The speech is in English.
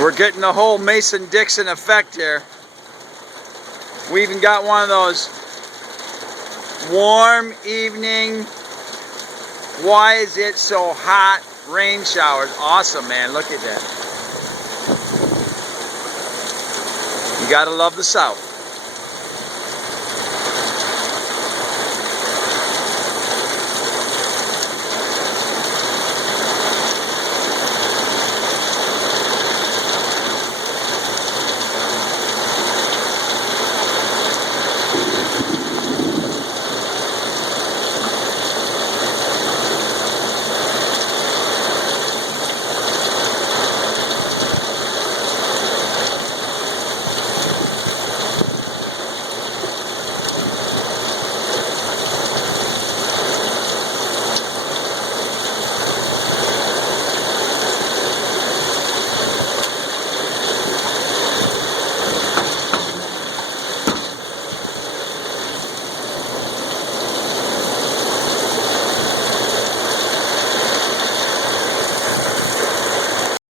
We're getting the whole Mason-Dixon effect here. We even got one of those warm evening, why is it so hot rain showers. Awesome, man. Look at that. You gotta love the South.